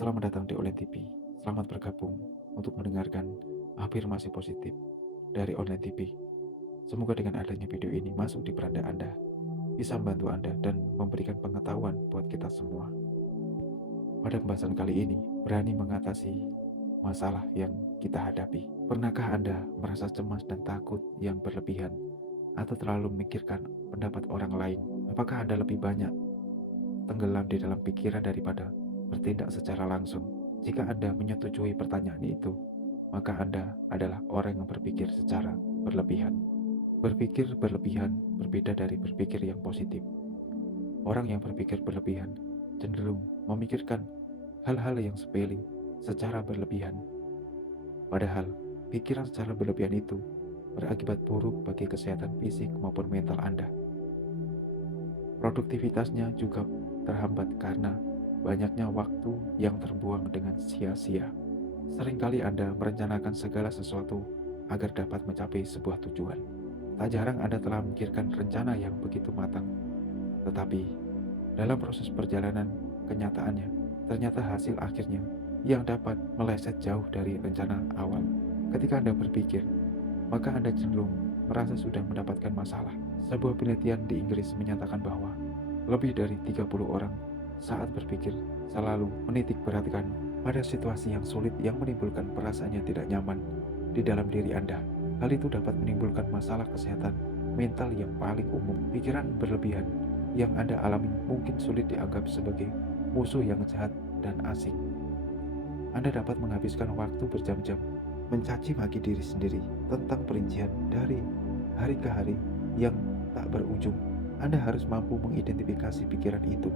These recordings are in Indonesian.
Selamat datang di Online TV. Selamat bergabung untuk mendengarkan afirmasi positif dari Online TV. Semoga dengan adanya video ini masuk di beranda Anda, bisa membantu Anda dan memberikan pengetahuan buat kita semua. Pada pembahasan kali ini, berani mengatasi masalah yang kita hadapi. Pernahkah Anda merasa cemas dan takut yang berlebihan atau terlalu memikirkan pendapat orang lain? Apakah Anda lebih banyak tenggelam di dalam pikiran daripada bertindak secara langsung? Jika Anda menyetujui pertanyaan itu, maka Anda adalah orang yang berpikir secara berlebihan. Berpikir berlebihan berbeda dari berpikir yang positif. Orang yang berpikir berlebihan cenderung memikirkan hal-hal yang sepele secara berlebihan. Padahal, pikiran secara berlebihan itu berakibat buruk bagi kesehatan fisik maupun mental Anda. Produktivitasnya juga terhambat karena banyaknya waktu yang terbuang dengan sia-sia. Seringkali Anda merencanakan segala sesuatu agar dapat mencapai sebuah tujuan. Tak jarang Anda telah memikirkan rencana yang begitu matang. Tetapi, dalam proses perjalanan kenyataannya, ternyata hasil akhirnya yang dapat meleset jauh dari rencana awal. Ketika Anda berpikir, maka Anda cenderung merasa sudah mendapatkan masalah. Sebuah penelitian di Inggris menyatakan bahwa lebih dari 30 orang saat berpikir selalu menitik beratkan pada situasi yang sulit yang menimbulkan perasaan yang tidak nyaman di dalam diri Anda. Hal itu dapat menimbulkan masalah kesehatan mental yang paling umum. Pikiran berlebihan yang Anda alami mungkin sulit dianggap sebagai musuh yang jahat dan asing. Anda dapat menghabiskan waktu berjam-jam mencaci maki diri sendiri tentang perincian dari hari ke hari yang tak berujung. Anda harus mampu mengidentifikasi pikiran itu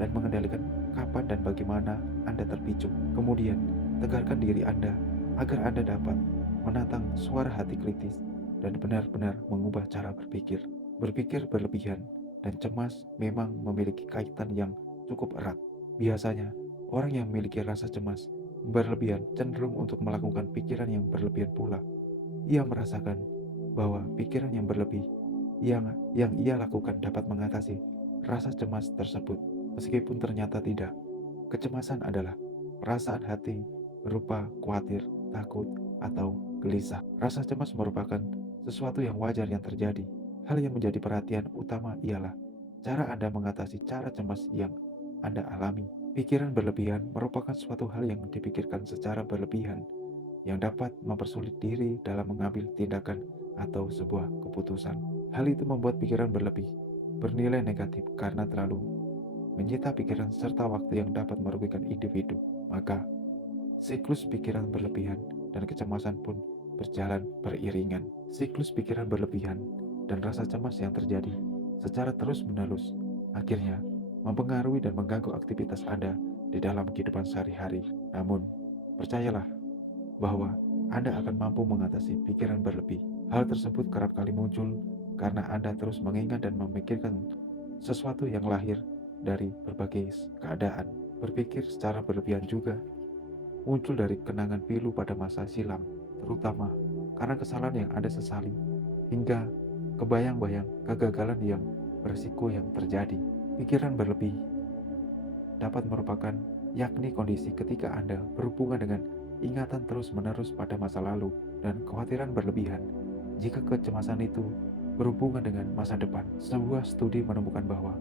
dan mengendalikan kapan dan bagaimana Anda terpicu. Kemudian, tegarkan diri Anda agar Anda dapat menatang suara hati kritis dan benar-benar mengubah cara berpikir. Berpikir berlebihan dan cemas memang memiliki kaitan yang cukup erat. Biasanya, orang yang memiliki rasa cemas berlebihan cenderung untuk melakukan pikiran yang berlebihan pula. Ia merasakan bahwa pikiran yang berlebih yang ia lakukan dapat mengatasi rasa cemas tersebut. Meskipun ternyata tidak, kecemasan adalah perasaan hati berupa khawatir, takut, atau gelisah. Rasa cemas merupakan sesuatu yang wajar yang terjadi. Hal yang menjadi perhatian utama ialah cara Anda mengatasi cara cemas yang Anda alami. Pikiran berlebihan merupakan suatu hal yang dipikirkan secara berlebihan yang dapat mempersulit diri dalam mengambil tindakan atau sebuah keputusan. Hal itu membuat pikiran berlebih bernilai negatif karena terlalu menyita pikiran serta waktu yang dapat merugikan individu. Maka, siklus pikiran berlebihan dan kecemasan pun berjalan beriringan. Siklus pikiran berlebihan dan rasa cemas yang terjadi secara terus-menerus akhirnya mempengaruhi dan mengganggu aktivitas Anda di dalam kehidupan sehari-hari. Namun, percayalah bahwa Anda akan mampu mengatasi pikiran berlebih. Hal tersebut kerap kali muncul karena Anda terus mengingat dan memikirkan sesuatu yang lahir dari berbagai keadaan. Berpikir secara berlebihan juga muncul dari kenangan pilu pada masa silam, terutama karena kesalahan yang Anda sesali, hingga kebayang-bayang kegagalan yang berisiko yang terjadi. Pikiran berlebih dapat merupakan yakni kondisi ketika Anda berhubungan dengan ingatan terus-menerus pada masa lalu dan kekhawatiran berlebihan jika kecemasan itu berhubungan dengan masa depan. Sebuah studi menemukan bahwa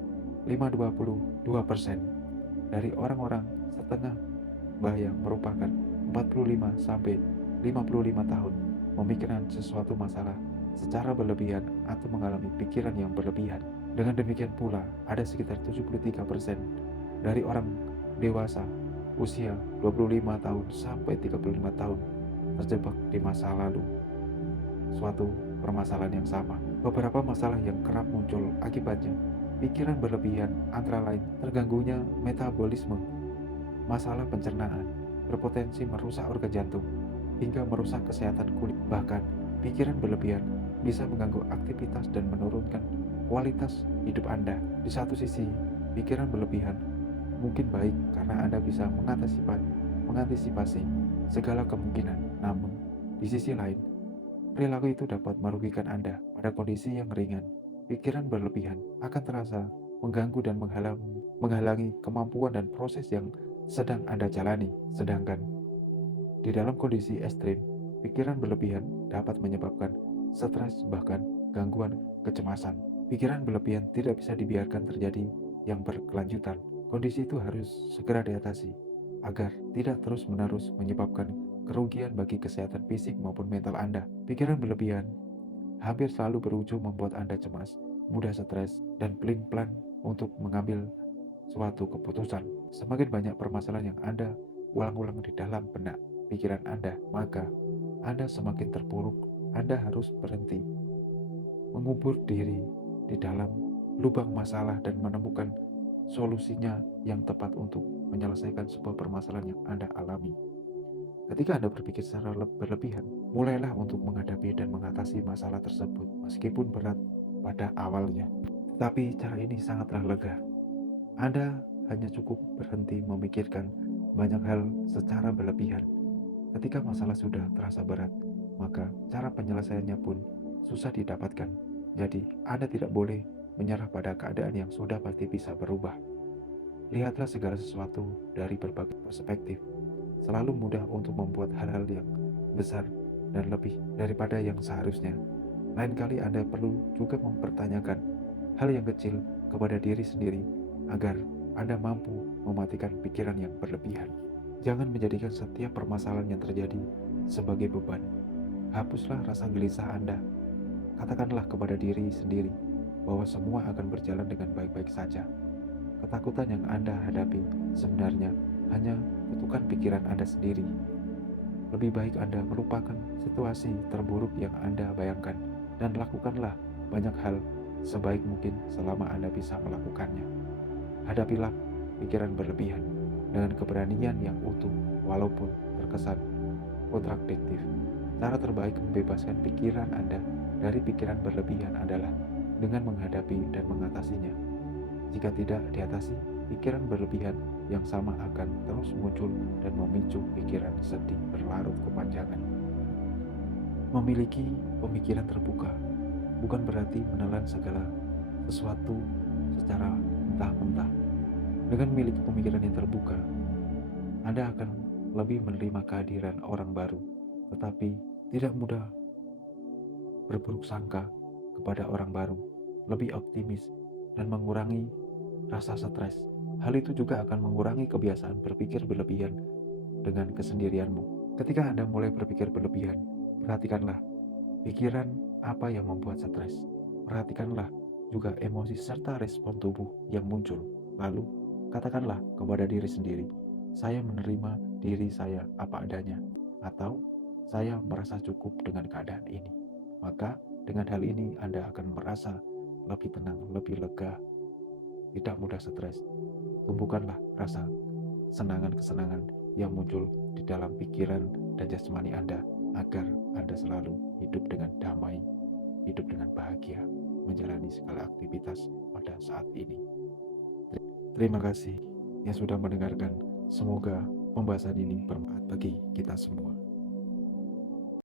5,22% dari orang-orang setengah bayang merupakan 45 sampai 55 tahun memikirkan sesuatu masalah secara berlebihan atau mengalami pikiran yang berlebihan. Dengan demikian pula, ada sekitar 73% dari orang dewasa usia 25 tahun sampai 35 tahun terjebak di masa lalu suatu permasalahan yang sama. Beberapa masalah yang kerap muncul akibatnya pikiran berlebihan antara lain terganggunya metabolisme, masalah pencernaan, berpotensi merusak organ jantung, hingga merusak kesehatan kulit. Bahkan, pikiran berlebihan bisa mengganggu aktivitas dan menurunkan kualitas hidup Anda. Di satu sisi, pikiran berlebihan mungkin baik karena Anda bisa mengantisipasi segala kemungkinan. Namun, di sisi lain, perilaku itu dapat merugikan Anda. Pada kondisi yang ringan, pikiran berlebihan akan terasa mengganggu dan menghalangi kemampuan dan proses yang sedang Anda jalani. Sedangkan di dalam kondisi ekstrim, pikiran berlebihan dapat menyebabkan stres, bahkan gangguan kecemasan. Pikiran berlebihan tidak bisa dibiarkan terjadi yang berkelanjutan. Kondisi itu harus segera diatasi agar tidak terus-menerus menyebabkan kerugian bagi kesehatan fisik maupun mental Anda. Pikiran berlebihan hampir selalu berujung membuat Anda cemas, mudah stres, dan pelin-pelan untuk mengambil suatu keputusan. Semakin banyak permasalahan yang Anda ulang-ulang di dalam benak pikiran Anda, maka Anda semakin terpuruk. Anda harus berhenti, mengubur diri di dalam lubang masalah dan menemukan solusinya yang tepat untuk menyelesaikan sebuah permasalahan yang Anda alami. Ketika Anda berpikir secara berlebihan, mulailah untuk menghadapi dan mengatasi masalah tersebut meskipun berat pada awalnya. Tapi cara ini sangatlah lega. Anda hanya cukup berhenti memikirkan banyak hal secara berlebihan. Ketika masalah sudah terasa berat, maka cara penyelesaiannya pun susah didapatkan. Jadi, Anda tidak boleh menyerah pada keadaan yang sudah pasti bisa berubah. Lihatlah segala sesuatu dari berbagai perspektif. Selalu mudah untuk membuat hal-hal yang besar dan lebih daripada yang seharusnya. Lain kali Anda perlu juga mempertanyakan hal yang kecil kepada diri sendiri agar Anda mampu mematikan pikiran yang berlebihan. Jangan menjadikan setiap permasalahan yang terjadi sebagai beban. Hapuslah rasa gelisah Anda. Katakanlah kepada diri sendiri bahwa semua akan berjalan dengan baik-baik saja. Ketakutan yang Anda hadapi sebenarnya hanya kutukan pikiran Anda sendiri. Lebih baik Anda melupakan situasi terburuk yang Anda bayangkan dan lakukanlah banyak hal sebaik mungkin selama Anda bisa melakukannya. Hadapilah pikiran berlebihan dengan keberanian yang utuh walaupun terkesan kontradiktif. Cara terbaik membebaskan pikiran Anda dari pikiran berlebihan adalah dengan menghadapi dan mengatasinya. Jika tidak diatasi, pikiran berlebihan yang sama akan terus muncul dan memicu pikiran sedih berlarut kepanjangan. Memiliki pemikiran terbuka bukan berarti menelan segala sesuatu secara mentah-mentah. Dengan memiliki pemikiran yang terbuka, Anda akan lebih menerima kehadiran orang baru, tetapi tidak mudah berburuk sangka kepada orang baru, lebih optimis, dan mengurangi rasa stres. Hal itu juga akan mengurangi kebiasaan berpikir berlebihan dengan kesendirianmu. Ketika Anda mulai berpikir berlebihan, perhatikanlah pikiran apa yang membuat stres. Perhatikanlah juga emosi serta respon tubuh yang muncul. Lalu, katakanlah kepada diri sendiri, saya menerima diri saya apa adanya, atau saya merasa cukup dengan keadaan ini. Maka, dengan hal ini Anda akan merasa lebih tenang, lebih lega, tidak mudah stres. Tumbuhkanlah rasa kesenangan-kesenangan yang muncul di dalam pikiran dan jasmani Anda agar Anda selalu hidup dengan damai, hidup dengan bahagia, menjalani segala aktivitas pada saat ini. Terima kasih yang sudah mendengarkan. Semoga pembahasan ini bermanfaat bagi kita semua.